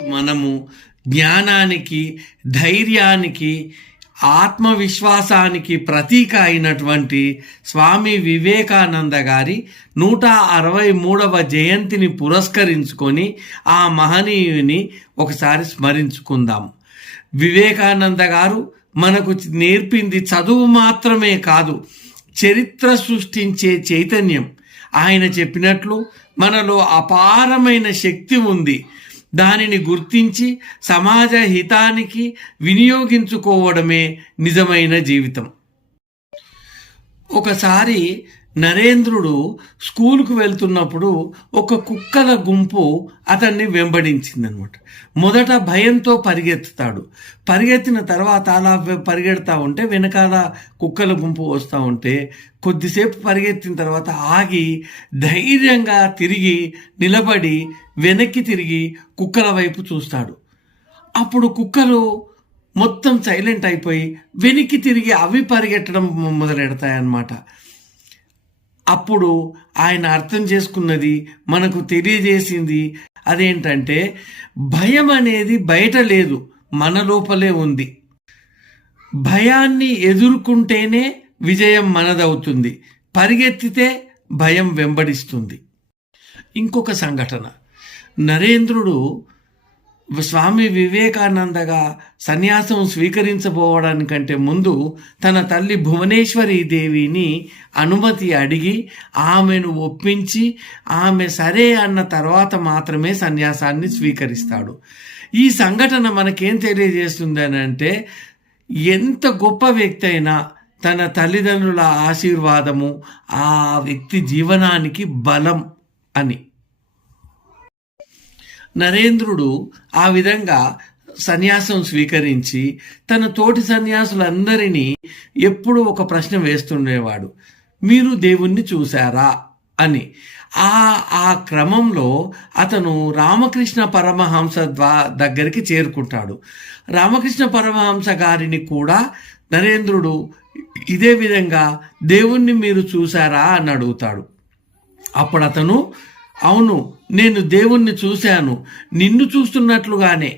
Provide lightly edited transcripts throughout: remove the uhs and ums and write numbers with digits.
మనము జ్ఞానానికి, ధైర్యానికి, ఆత్మవిశ్వాసానికి ప్రతీక అయినటువంటి స్వామి వివేకానంద గారి 163వ జయంతిని పురస్కరించుకొని ఆ మహనీయుని ఒకసారి స్మరించుకుందాం. వివేకానంద గారు మనకు నేర్పింది చదువు మాత్రమే కాదు, చరిత్ర సృష్టించే చైతన్యం. ఆయన చెప్పినట్లు మనలో అపారమైన శక్తి ఉంది. దానిని గుర్తించి సమాజ హితానికి వినియోగించుకోవడమే నిజమైన జీవితం. ఒకసారి నరేంద్రుడు స్కూలుకు వెళ్తున్నప్పుడు ఒక కుక్కల గుంపు అతన్ని వెంబడించిందనమాట. మొదట భయంతో పరిగెత్తుతాడు. పరిగెత్తిన తర్వాత అలా పరిగెడతా ఉంటే వెనకాల కుక్కల గుంపు వస్తూ ఉంటే కొద్దిసేపు పరిగెత్తిన తర్వాత ఆగి ధైర్యంగా తిరిగి నిలబడి వెనక్కి తిరిగి కుక్కల వైపు చూస్తాడు. అప్పుడు కుక్కలు మొత్తం సైలెంట్ అయిపోయి వెనక్కి తిరిగి అవి పరిగెట్టడం మొదలెడతాయన్నమాట. అప్పుడు ఆయన అర్థం చేసుకున్నది, మనకు తెలియజేసింది అదేంటంటే భయం అనేది బయట లేదు, మన లోపలే ఉంది. భయాన్ని ఎదుర్కొంటేనే విజయం మనదవుతుంది, పరిగెత్తితే భయం వెంబడిస్తుంది. ఇంకొక సంఘటన, నరేంద్రుడు స్వామి వివేకానందగా సన్యాసం స్వీకరించబోవడానికంటే ముందు తన తల్లి భువనేశ్వరి దేవిని అనుమతి అడిగి ఆమెను ఒప్పించి ఆమె సరే అన్న తర్వాత మాత్రమే సన్యాసాన్ని స్వీకరిస్తాడు. ఈ సంఘటన మనకేం తెలియజేస్తుంది అని అంటే ఎంత గొప్ప వ్యక్తి అయినా తన తల్లిదండ్రుల ఆశీర్వాదము ఆ వ్యక్తి జీవనానికి బలం అని. నరేంద్రుడు ఆ విధంగా సన్యాసం స్వీకరించి తన తోటి సన్యాసులందరినీ ఎప్పుడూ ఒక ప్రశ్న వేస్తుండేవాడు, మీరు దేవుణ్ణి చూశారా అని. ఆ క్రమంలో అతను రామకృష్ణ పరమహంస దగ్గరికి చేరుకుంటాడు. రామకృష్ణ పరమహంస గారిని కూడా నరేంద్రుడు ఇదే విధంగా దేవుణ్ణి మీరు చూశారా అని అడుగుతాడు. అప్పుడు అతను, అవును, నేను దేవుణ్ణి చూశాను, నిన్ను చూస్తున్నట్లుగానే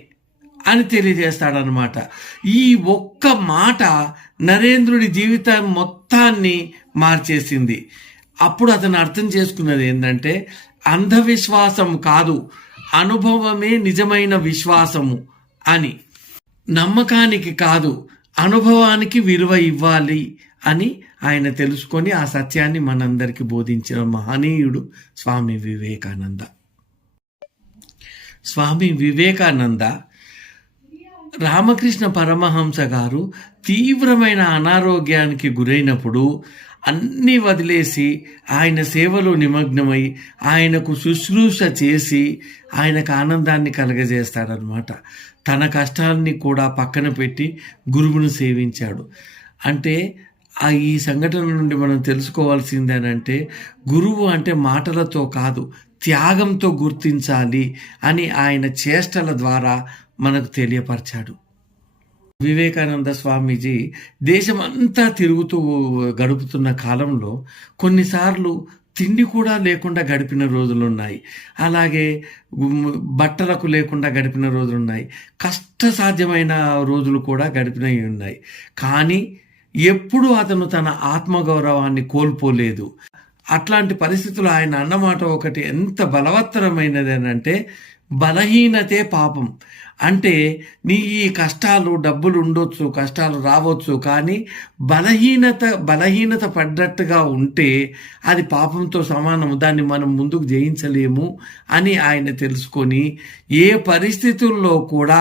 అని తెలియజేస్తాడనమాట. ఈ ఒక్క మాట నరేంద్రుడి జీవితం మొత్తాన్ని మార్చేసింది. అప్పుడు అతను అర్థం చేసుకున్నది ఏంటంటే అంధవిశ్వాసం కాదు, అనుభవమే నిజమైన విశ్వాసము అని. నమ్మకానికి కాదు, అనుభవానికి విలువ ఇవ్వాలి అని ఆయన తెలుసుకొని ఆ సత్యాన్ని మనందరికీ బోధించిన మహనీయుడు స్వామి వివేకానంద. స్వామి వివేకానంద రామకృష్ణ పరమహంస గారు తీవ్రమైన అనారోగ్యానికి గురైనప్పుడు అన్నీ వదిలేసి ఆయన సేవలో నిమగ్నమై ఆయనకు శుశ్రూష చేసి ఆయనకు ఆనందాన్ని కలగజేస్తాడనమాట. తన కష్టాన్ని కూడా పక్కన పెట్టి గురువును సేవించాడు. అంటే ఈ సంఘటన నుండి మనం తెలుసుకోవాల్సిందేనంటే గురువు అంటే మాటలతో కాదు, త్యాగంతో గుర్తించాలి అని ఆయన చేష్టల ద్వారా మనకు తెలియపరిచాడు. వివేకానంద స్వామీజీ దేశమంతా తిరుగుతూ గడుపుతున్న కాలంలో కొన్నిసార్లు తిండి కూడా లేకుండా గడిపిన రోజులున్నాయి, అలాగే బట్టలకు లేకుండా గడిపిన రోజులున్నాయి, కష్టసాధ్యమైన రోజులు కూడా గడిపినవి ఉన్నాయి. కానీ ఎప్పుడు అతను తన ఆత్మగౌరవాన్ని కోల్పోలేదు. అట్లాంటి పరిస్థితులు ఆయన అన్నమాట ఒకటి ఎంత బలవత్తరమైనది అని అంటే బలహీనతే పాపం. అంటే నీ ఈ కష్టాలు, డబ్బులు ఉండొచ్చు, కష్టాలు రావచ్చు, కానీ బలహీనత పడ్డట్టుగా ఉంటే అది పాపంతో సమానము, దాన్ని మనం ముందుకు జయించలేము అని ఆయన తెలుసుకొని ఏ పరిస్థితుల్లో కూడా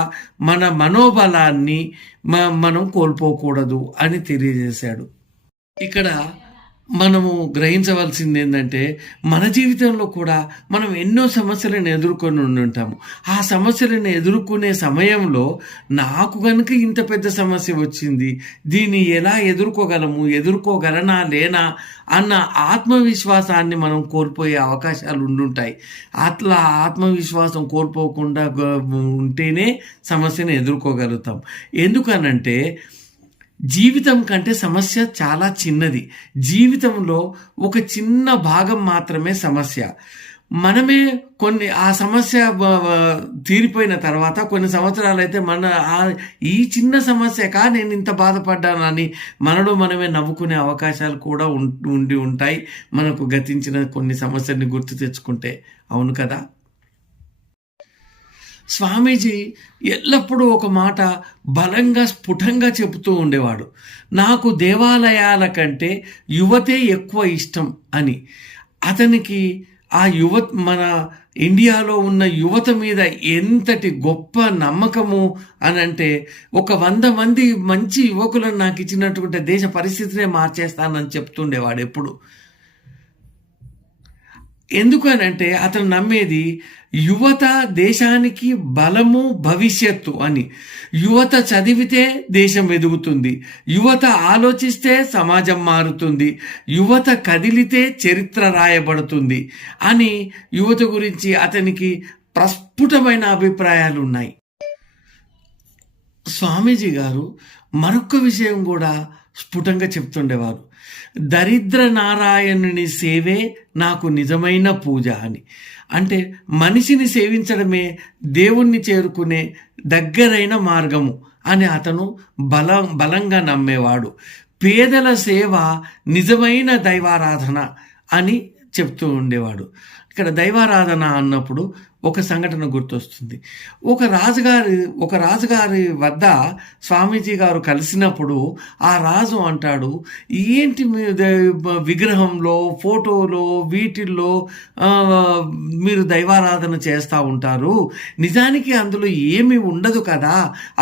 మన మనోబలాన్ని మనం కోల్పోకూడదు అని తెలియజేశాడు. ఇక్కడ మనము గ్రహించవలసింది ఏంటంటే మన జీవితంలో కూడా మనం ఎన్నో సమస్యలను ఎదుర్కొని ఉంటాము. ఆ సమస్యలను ఎదుర్కొనే సమయంలో నాకు కనుక ఇంత పెద్ద సమస్య వచ్చింది, దీన్ని ఎలా ఎదుర్కోగలనా లేనా అన్న ఆత్మవిశ్వాసాన్ని మనం కోల్పోయే అవకాశాలు ఉండుంటాయి. అట్లా ఆత్మవిశ్వాసం కోల్పోకుండా ఉంటేనే సమస్యను ఎదుర్కోగలుగుతాం. ఎందుకనంటే జీవితం కంటే సమస్య చాలా చిన్నది. జీవితంలో ఒక చిన్న భాగం మాత్రమే సమస్య. మనమే ఆ సమస్య తీరిపోయిన తర్వాత కొన్ని సంవత్సరాలు అయితే ఈ చిన్న సమస్యకా నేను ఇంత బాధపడ్డానని మనలో మనమే నవ్వుకునే అవకాశాలు కూడా ఉండి ఉంటాయి, మనకు గతించిన కొన్ని సమస్యల్ని గుర్తు తెచ్చుకుంటే. అవును కదా? స్వామీజీ ఎల్లప్పుడూ ఒక మాట బలంగా స్ఫుటంగా చెబుతూ ఉండేవాడు, నాకు దేవాలయాల కంటే యువతే ఎక్కువ ఇష్టం అని. అతనికి మన ఇండియాలో ఉన్న యువత మీద ఎంతటి గొప్ప నమ్మకము అని అంటే, 100 మంది మంచి యువకులను నాకు ఇచ్చినట్టుకుంటే దేశ పరిస్థితినే మార్చేస్తానని చెప్తుండేవాడు ఎప్పుడు. ఎందుకనంటే అతను నమ్మేది యువత దేశానికి బలము భవిష్యత్తు అని. యువత చదివితే దేశం ఎదుగుతుంది, యువత ఆలోచిస్తే సమాజం మారుతుంది, యువత కదిలితే చరిత్ర రాయబడుతుంది అని యువత గురించి అతనికి ప్రస్ఫుటమైన అభిప్రాయాలు ఉన్నాయి. స్వామీజీ గారు మరొక విషయం కూడా స్ఫుటంగా చెప్తుండేవారు, దరిద్ర నారాయణుని సేవే నాకు నిజమైన పూజ అని. అంటే మనిషిని సేవించడమే దేవుణ్ణి చేరుకునే దగ్గరైన మార్గము అని అతను బలంగా నమ్మేవాడు. పేదల సేవ నిజమైన దైవారాధన అని చెప్తూ ఉండేవాడు. ఇక్కడ దైవారాధన అన్నప్పుడు ఒక సంఘటన గుర్తొస్తుంది. ఒక రాజుగారి వద్ద స్వామీజీ గారు కలిసినప్పుడు ఆ రాజు అంటాడు, ఏంటి విగ్రహంలో ఫోటోలో వీటిల్లో మీరు దైవారాధన చేస్తూ ఉంటారు, నిజానికి అందులో ఏమీ ఉండదు కదా,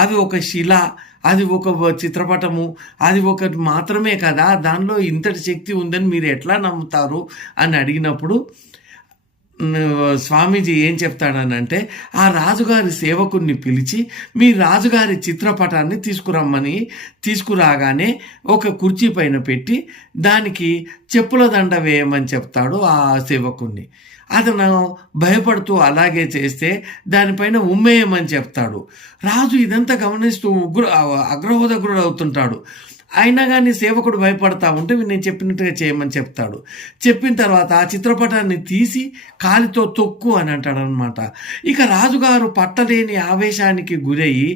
అవి ఒక శిల, అది ఒక చిత్రపటము, అది ఒకటి మాత్రమే కదా, దానిలో ఇంతటి శక్తి ఉందని మీరు ఎట్లా నమ్ముతారు అని అడిగినప్పుడు స్వామీజీ ఏం చెప్తాడనంటే, ఆ రాజుగారి సేవకుడిని పిలిచి మీ రాజుగారి చిత్రపటాన్ని తీసుకురాగానే ఒక కుర్చీ పైన పెట్టి దానికి చెప్పుల దండ వేయమని చెప్తాడు ఆ సేవకుడిని. అతను భయపడుతూ అలాగే చేస్తే దానిపైన ఉమ్మేయమని చెప్తాడు. రాజు ఇదంతా గమనిస్తూ అగ్రహోదగ్రుడు అవుతుంటాడు. అయినా కానీ సేవకుడు భయపడతా ఉంటే నేను చెప్పినట్టుగా చేయమని చెప్తాడు. చెప్పిన తర్వాత ఆ చిత్రపటాన్ని తీసి కాలితో తొక్కు అని అంటాడు అనమాట. ఇక రాజుగారు పట్టలేని ఆవేశానికి గురయ్యి,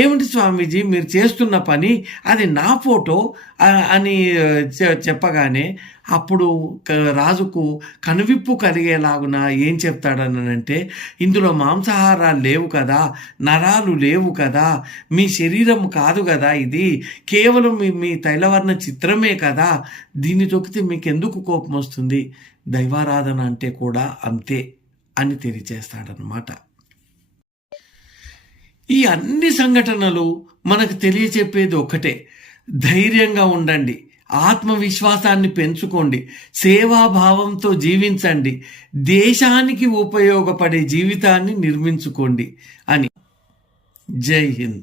ఏమిటి స్వామీజీ మీరు చేస్తున్న పని, అది నా ఫోటో అని చెప్పగానే అప్పుడు రాజుకు కనువిప్పు కలిగేలాగున ఏం చెప్తాడనంటే, ఇందులో మాంసాహారాలు లేవు కదా, నరాలు లేవు కదా, మీ శరీరం కాదు కదా, ఇది కేవలం మీ తైలవర్ణ చిత్రమే కదా, దీన్ని తొక్కితే మీకు ఎందుకు కోపం వస్తుంది, దైవారాధన అంటే కూడా అంతే అని తెలియచేస్తాడనమాట. ఈ అన్ని సంఘటనలు మనకు తెలియచెప్పేది ఒకటే, ధైర్యంగా ఉండండి, ఆత్మవిశ్వాసాన్ని పెంచుకోండి, సేవాభావంతో జీవించండి, దేశానికి ఉపయోగపడే జీవితాన్ని నిర్మించుకోండి అని. జై హింద్.